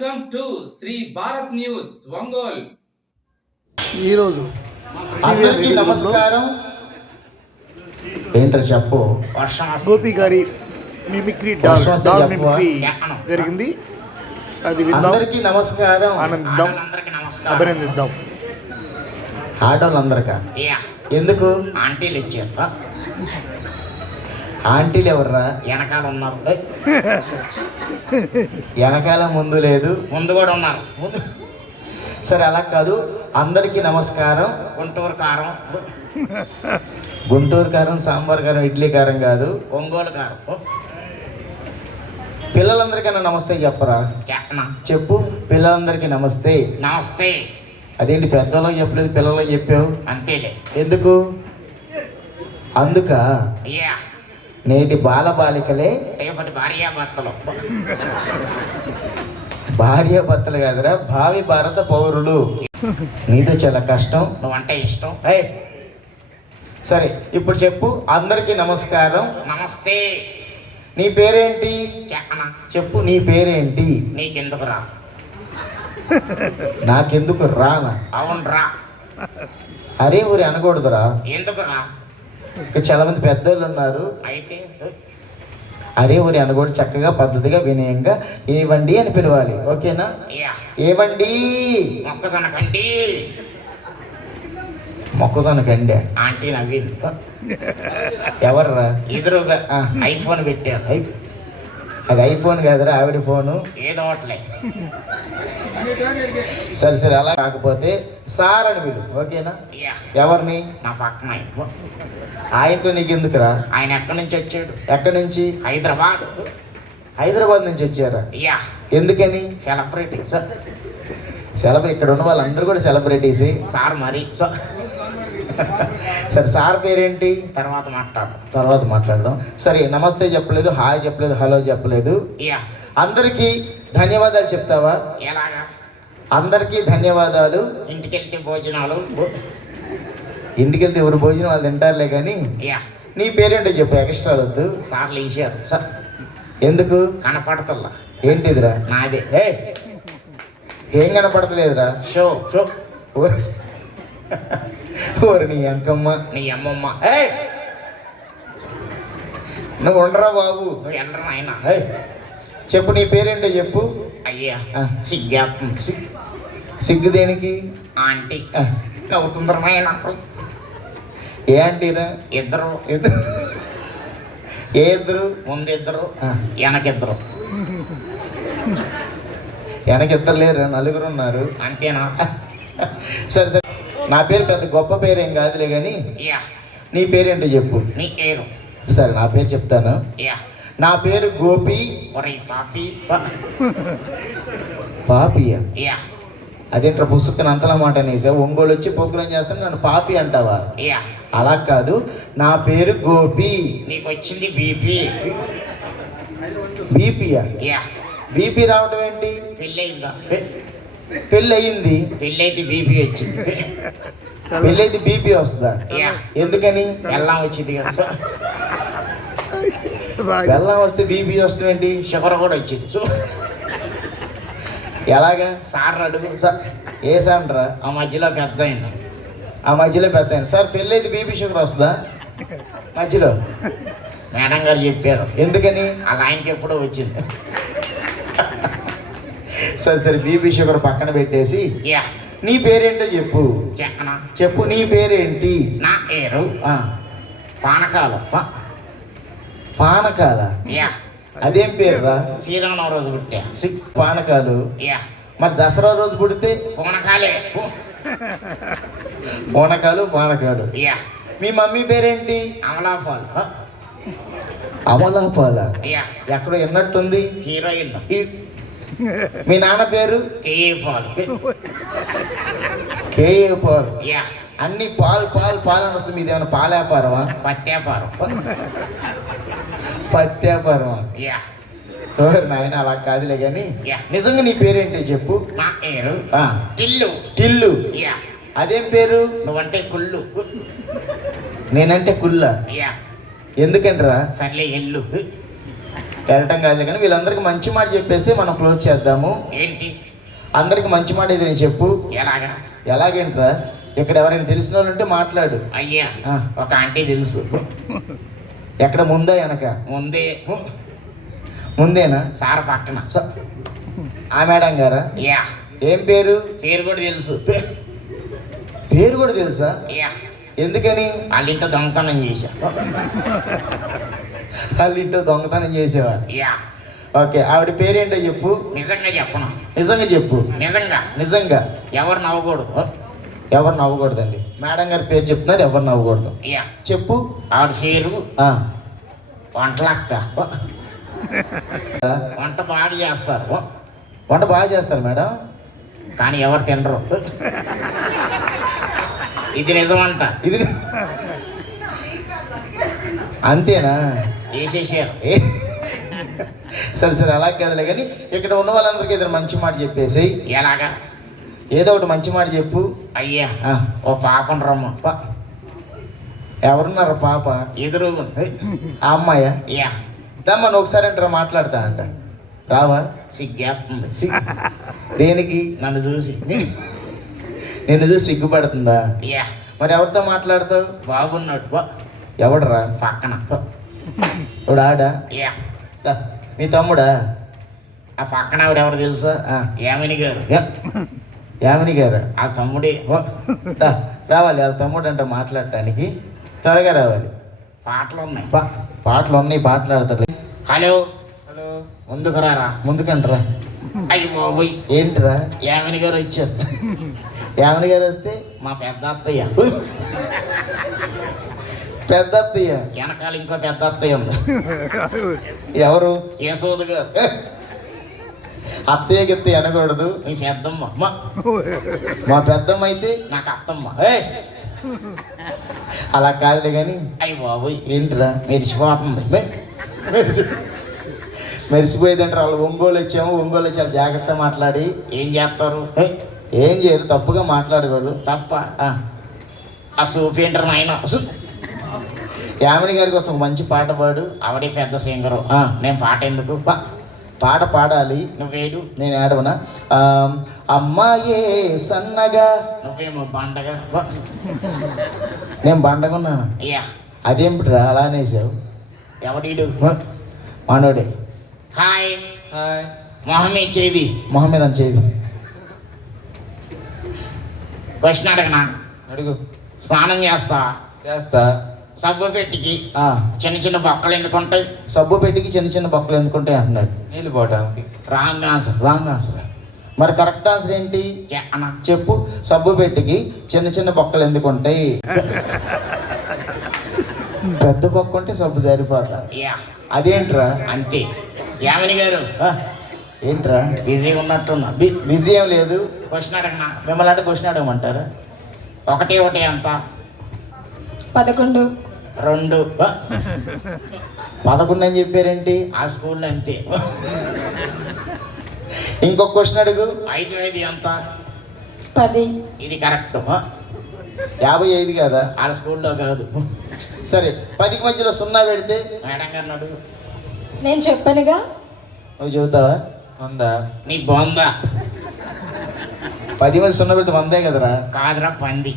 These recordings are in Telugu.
Welcome to Shri Bharat news Ongole ఈరోజు అందరికీ నమస్కారం. ఏంటో చెప్పు? గోపి గారి మిమిక్రీ డాల్ డాల్? మిమిక్రీ. జరిగింది. అది విందాం. అందరికీ నమస్కారం. ఆనందిద్దాం. అందరికి నమస్కారం. అభినందిద్దాం. ఆడవాళ్ళందరిక? ఎందుకు? ఆంటీలు ఇచ్చారు. ఆంటీలు ఎవర్రా వెనకాల ఉన్నారు. వెనకాల ముందు లేదు. ముందు కూడా ఉన్నారు. ముందు. సరే అలా కాదు. అందరికీ నమస్కారం. గుంటూరు కారం. గుంటూరు కారం సాంబార్ కారం ఇడ్లీ కారం కాదు. ఒంగోలు కారం. ఓ, పిల్లలందరికన్నా నమస్తే చెప్పరా? చెప్పు. పిల్లలందరికీ నమస్తే. నమస్తే. అదేంటి పెద్దలకు చెప్పలేదు పిల్లలకు చెప్పావు? అంతేలే. ఎందుకు? అందుక? నేటి బాల బాలికలే రేపటి భార్యాభర్తలు భార్య భర్తలు కాదురా భావి భారత పౌరులు. నీతో చాలా కష్టం. నువ్వంటే ఇష్టం. ఏయ్, సరే ఇప్పుడు చెప్పు అందరికీ నమస్కారం. నమస్తే. నీ పేరేంటి? చెప్పు నీ పేరేంటి? నీకెందుకు రా? నాకెందుకు రానా? అవును రా. అరే ఊరి అనకూడదురా. ఎందుకు రా? ఇక్కడ చాలా మంది పెద్దోళ్ళు ఉన్నారు. అయితే అరే ఊరి అనకూడదు చక్కగా పద్ధతిగా వినయంగా ఏవండి అని పిలవాలి. ఓకేనా? ఏవండి? మొక్కజొన్న కంటి మొక్కజొన్న కండి ఆంటీ నవ్వింది. ఎవర్రా? ఎదురుగా. ఐఫోన్ పెట్టారు. అది ఐఫోన్ కాదురా ఆవిడ ఫోను. ఏదో ఒకట్లే సరే సరే అలా కాకపోతే సార్ అని వీడు ఓకేనా? ఎవరిని? నా పక్కన ఆయన. ఆయనతో నీకు ఎందుకురా ఆయన ఎక్కడి నుంచి వచ్చాడు? ఎక్కడి నుంచి? హైదరాబాద్. హైదరాబాద్ నుంచి వచ్చారా? యా. ఎందుకని? సెలబ్రిటీ. సెలబ్రేట్ ఇక్కడ ఉన్న వాళ్ళందరూ కూడా సెలబ్రిటీస్. సార్ మరి. సరే సార్ పేరేంటి? తర్వాత మాట్లాడు తర్వాత మాట్లాడదాం. సరే నమస్తే చెప్పలేదు హాయ్ చెప్పలేదు హలో చెప్పలేదు. యా. అందరికీ ధన్యవాదాలు చెప్తావా? ఎలాగా? అందరికీ ధన్యవాదాలు. ఇంటికి వెళ్తే భోజనాలు. ఇంటికి వెళ్తే ఎవరు భోజనం వాళ్ళు తింటారులే కానీ యా. నీ పేరేంటో చెప్పు ఎక్స్ట్రా వద్దు. సార్లు వేసారు స- ఎందుకు? కనపడతల్లా. ఏంటిదిరా? నాదే. ఏ ఏం కనపడతలేదురా? షో. షో. ఓరి నీ అంకమ్మ. నీ అమ్మమ్మ. ఏయ్! నువ్వు ఉండరా బాబు? నువ్వు ఎల్లరు నాయన! చెప్పు నీ పేరేంటో చెప్పు. అయ్యా ఆ. సిగ్గాస్తుంది సి- సిగ్గు దేనికి? ఆంటీ. నాయన. ఏ అంటీరా ఇద్దరు. ఇద్దరు. ఏ ఇద్దరు? ముందు ఇద్దరు వెనకిద్దరు. వెనక ఇద్దరు లేరు? నలుగురు ఉన్నారు. అంతేనా? సరే సరే. నా పేరు పెద్ద గొప్ప పేరేం కాదులే కానీ యా. నీ పేరేంటో చెప్పు. నీ పేరు. సరే నా పేరు చెప్తాను. యా. నా పేరు గోపి. పాపియ? యా. అదేంట్రా పుసుక్కన అంతలా మాట అనేసా ఒంగోలు వచ్చి ప్రోగ్రాం చేస్తాను నన్ను పాపి అంటావా? యా. అలా కాదు. నా పేరు గోపి. నీకు వచ్చింది బీపీ. బీపీయా? యా. బీపీ రావడం ఏంటి? పెళ్ళయిందా? పెళ్ళి అయ్యింది పెళ్ళైతే బీపీ వచ్చింది. పెళ్ళి అయితే బీపీ వస్తుందా? ఎందుకని? బెల్లం వచ్చింది కదా. బెల్లం వస్తే బీపీ వస్తుందేంటి? షుగర్ కూడా వచ్చింది. సో ఎలాగా? సార్ అడుగు. స- ఏ సాండ్రా ఆ మధ్యలో పెద్ద అయింది ఆ మధ్యలో పెద్ద ఆయన. సార్ పెళ్ళి అయితే బీపీ షుగర్ వస్తుందా? మధ్యలో. మేడం గారు చెప్పారు. ఎందుకని? అలా ఆయనకి ఎప్పుడో వచ్చింది. సరే సరే బీపీ షుగర్ పక్కన పెట్టేసి యా. నీ పేరేంటో చెప్పు. చెప్పనా? చెప్పు నీ పేరేంటి? నా పేరు పానకాలు. పానకాల? యా. అదేం పేరురా? శ్రీరామ రోజు పుట్టా. పానకాలు. యా. మరి దసరా రోజు పుడితే? పూనకాలే. పూనకాలు పానకాలు. యా. మీ మమ్మీ పేరేంటి? అమలాఫాల్ అమలాపాల? యా. ఎక్కడో విన్నట్టుంది హీరోయిన్. మీ నాన్న పేరు? KA Paul KA Paul. Yeah. అన్ని పాలు పాలు పాలు అని వస్తుంది. మీది ఏమైనా పాల వ్యాపారమా? పత్యాపారం పత్తి వ్యాపారమా? యా. నాయన? అలా కాదులే కానీ నిజంగా నీ పేరేంటి చెప్పు. నా పేరు టిల్లు. టిల్లు. యా. అదేం పేరు? నువ్వంటే కుళ్ళు. నేనంటే కుల్ల యా. ఎందుకంటరా? సర్లే ఎల్లు. వెళ్ళటం కాదు కానీ వీళ్ళందరికీ మంచి మాట చెప్పేస్తే మనం క్లోజ్ చేద్దాము. ఏంటి? అందరికి మంచి మాట ఇది చెప్పు. ఎలాగా? ఎలాగేంట్రా? ఇక్కడ ఎవరైనా తెలిసిన వాళ్ళు ఉంటే మాట్లాడు. అయ్యా. ఒక ఆంటీ తెలుసు. ఎక్కడ ముందా వెనక? ముందే. ముందేనా? సార్ పక్కన. ఆ మేడం గారా? యా. ఏం పేరు? పేరు కూడా తెలుసు. పేరు కూడా తెలుసా? యా. ఎందుకని? వాళ్ళ ఇంట్లో దొంగతనం చేశా. వాళ్ళ ఇంట్లో దొంగతనం చేసేవా యా. ఓకే ఆవిడ పేరేంటో చెప్పు. నిజంగా చెప్పను. నిజంగా చెప్పు. నిజంగా. నిజంగా. ఎవరు నవ్వకూడదు. ఎవరు నవ్వకూడదండి. మేడం గారి పేరు చెప్తున్నారు ఎవరు నవ్వకూడదు. యా. చెప్పు. ఆవిడ పేరు. వంటలక్క. వంట బాగా చేస్తారు. వంట బాగా చేస్తారు మేడం? కానీ ఎవరు తినరు. ఇది నిజమంట. ఇది అంతేనా? సరే సరే అలా కాదులే కానీ ఇక్కడ ఉన్న వాళ్ళందరికీ ఏదైనా మంచి మాట చెప్పేసి ఎలాగా? ఏదో ఒకటి మంచి మాట చెప్పు. అయ్యా ఓ పాపం రమ్మ. ఎవరున్నారు పాప? ఎదురు. ఆ అమ్మాయా? యా. దమ్మని ఒకసారి అంటారా మాట్లాడతా అంట. రావా? సిగ్గేస్తుంది. సి- దేనికి? నన్ను చూసి. నిన్ను చూసి సిగ్గుపడుతుందా? యా. మరి ఎవరితో మాట్లాడతావు? బాగున్నాడు బా ఎవడరా? పక్కన. ఇప్పుడు ఆడా యా దా, మీ తమ్ముడా ఆ పక్కన ఆవిడ ఎవరు తెలుసా ఆ, యామిని గారు. యామిని గారు ఆ తమ్ముడే రావాలి వాళ్ళ తమ్ముడు అంటే మాట్లాడటానికి త్వరగా రావాలి పాటలు ఉన్నాయి పా పాటలు ఉన్నాయి పాటలు ఆడతారు హలో హలో ముందుకు రారా ముందుకంటరా అయ్యి బాబోయ్ ఏంట్రా యామిని గారు వచ్చారు యామిని గారు వస్తే మా పెద్ద అత్తయ్య పెద్ద అత్తయ్య. వెనకాల ఇంకో పెద్ద అత్తయ్య ఉంది. ఎవరు? యశోద గారు. అత్తయ్య గిత్తయ్య అనకూడదు మీ పెద్దమ్మ. మా. మా పెద్దమ్మ అయితే? నాకు అత్తమ్మ! అలా కాదులే కానీ అయ్యి బాబోయ్. ఏంట్రా? మెరిసిపోతుంది. మెరిసి మెరిసిపోయేదంటారు వాళ్ళు ఒంగోలు వచ్చాము ఒంగోలు వచ్చి చాలా జాగ్రత్తగా మాట్లాడి. ఏం చేస్తారు? ఏం చేయరు తప్పుగా మాట్లాడకూడదు తప్ప. ఆ, సూప్ ఏంటారు నాయన? యామిని గారి కోసం మంచి పాట పాడు. ఆవిడే పెద్ద సింగరు. ఆ. నేను పాట ఎందుకు? పా- పాట పాడాలి. నువ్వేడు నేను ఏడవనా? అమ్మాయే సన్నగా. నువ్వేమో బండగా. నేను బండగున్నాను అయ్యా అదేమిట్రా అలా అనేసావు? ఎవడీడు? మనోడే హాయ్. హాయ్. మొహం ఇచ్చేది మొహమ్మద్ అని చేయదు క్వశ్చన్ అడగనా? అడుగు. స్నానం చేస్తా. చేస్తా. సబ్బు పెట్టికి ఆ, చిన్న చిన్న బొక్కలు ఎందుకుంటాయి? సబ్బు పెట్టికి చిన్న చిన్న బొక్కలు ఎందుకుంటాయి అంటున్నాడు. నీళ్ళు పోవటానికి. Wrong answer. Wrong answer. మరి కరెక్ట్ ఆన్సర్ ఏంటి? చెప్పు. సబ్బు పెట్టికి చిన్న చిన్న బొక్కలు ఎందుకు ఉంటాయి పెద్ద బొక్క ఉంటే సబ్బు సరిపోతా. యా. అదేంట్రా? అంతే. యామిని గారు. ఏంట్రా? బిజీగా ఉన్నట్టున్నా. బి- బిజీ ఏం లేదు. క్వశ్చన్ అడగనా? మిమ్మల్ని అంటే క్వశ్చన్ అడగమంటారా? ఒకటి ఒకటి ఎంత పదకొండు. రెండు. పదకొండు అని చెప్పారేంటి? ఆ స్కూల్లో అంతే. ఇంకొక క్వశ్చన్ అడుగు. ఐదు ఐదు ఎంత? పది. ఇది కరెక్ట్. యాభై ఐదు కదా ఆ స్కూల్లో కాదు. సరే పదికి మధ్యలో సున్నా పెడితే మేడం గారు అడుగు. నేను చెప్పానుగా? నువ్వు చెబుతావా? వందా? నీ బొంద. పది మంది సున్నా పెడితే వందే కదరా? కాదురా పంది.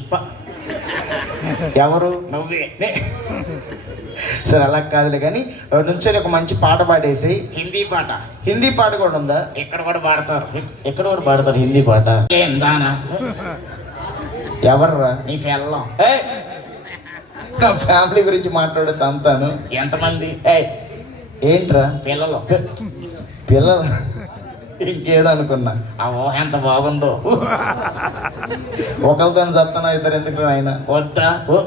ఎవరు? నువ్వే. సరే అలా కాదులే కానీ నుంచొని ఒక మంచి పాట పాడేసి. హిందీ పాట. హిందీ పాట కూడా ఉందా? ఇక్కడ కూడా పాడతారు. ఎక్కడ కూడా పాడతారు హిందీ పాట? ఏందానా ఎవర్రా? నీ ఫెల్లం! నా ఫ్యామిలీ గురించి మాట్లాడే తంతాను ఎంతమంది? ఏంట్రా? పిల్లలు. పిల్లలు? ఇంకేదో అనుకున్నా ఆ ఊహ ఎంత బాగుందో. ఒకరితో చస్తానా ఇద్దరు ఎందుకు ఆయన? వద్దా? ఓ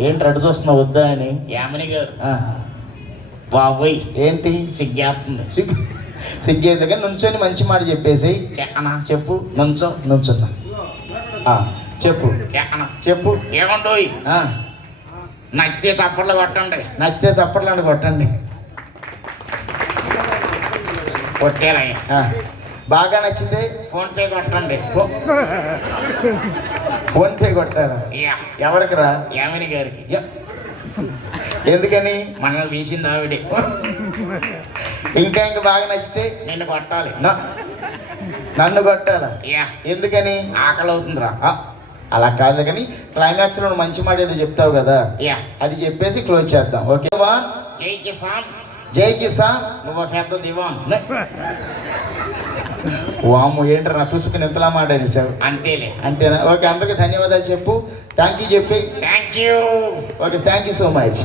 ఏంటి అటు చూస్తున్నా వద్దా అని? యామిని గారు. బాబోయ్. ఏంటి? సిగ్గేస్తుంది సిగ్గు. సిగ్గేది కానీ నుంచొని మంచి మాట చెప్పేసి. చెక్కనా చెప్పు. నుంచో. నుంచున్నా. చెప్పు. చెక్కనా చెప్పు. ఏమండోయ్? నచ్చితే చప్పట్లు కొట్టండి. నచ్చితే చప్పట్లాంటి కొట్టండి. బాగా నచ్చింది? ఫోన్ పే కొట్టండి. ఫో- ఫోన్ పే కొట్టారా యా. ఎవరికి రా? యామిని గారికి. ఎందుకని? మనల్ని వీసింది ఆవిడే. ఇంకా ఇంకా బాగా నచ్చితే? నిన్ను కొట్టాలి. నన్ను కొట్టాలా? యా. ఎందుకని? ఆకలి అవుతుందిరా. అలా కాదు కానీ క్లైమాక్స్లో మంచి మాట ఏదో చెప్తావు కదా. యా. అది చెప్పేసి క్లోజ్ చేద్దాం. ఓకే? వా జై కిసాన్. జై కిసాన్. నువ్వు పెద్ద దివాన్ వాము ఏంట్రా నా ఫుసుకుని ఎంతలా మాట్లాడేసావు అంతేలే. అంతేనా? ఓకే అందరికి ధన్యవాదాలు చెప్పు. థ్యాంక్ యూ చెప్పి. Thank you okay thank you so much